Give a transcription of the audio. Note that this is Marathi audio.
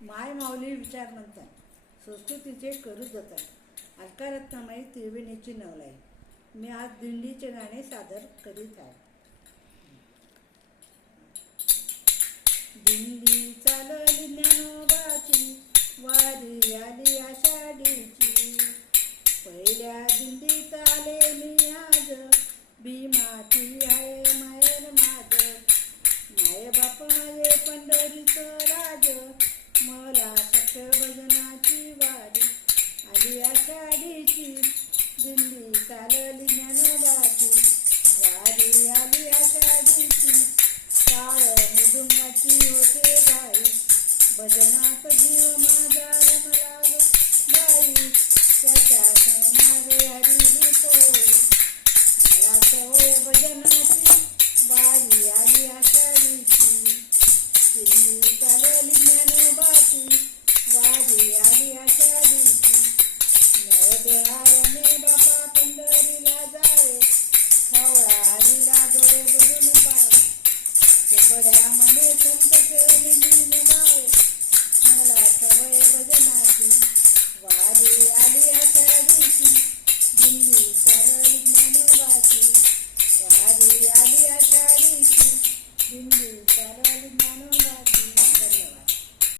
माय माऊली विचार म्हणतात, संस्कृतीचे करू जतन. अलका रत्नामाई त्रिवेणीची नवलाई. मी आज दिंडीचे गाणे सादर करीत आहे. दिंडी चालली ज्ञानोबाची, वारी आली आषाढीची. पहिल्या दिंडीत आले मी आज, भीमाची आहे माहेर माझ. माय बाप माझे पंढरीचं राज, मला सख्य भजनाची वारी. आली आषाढीची, दिंडी चालली ज्ञानोबाची. वारी आली आषाढीची, टाळ मृदुंगाची होते गाई. भजनात जीव माझा रमला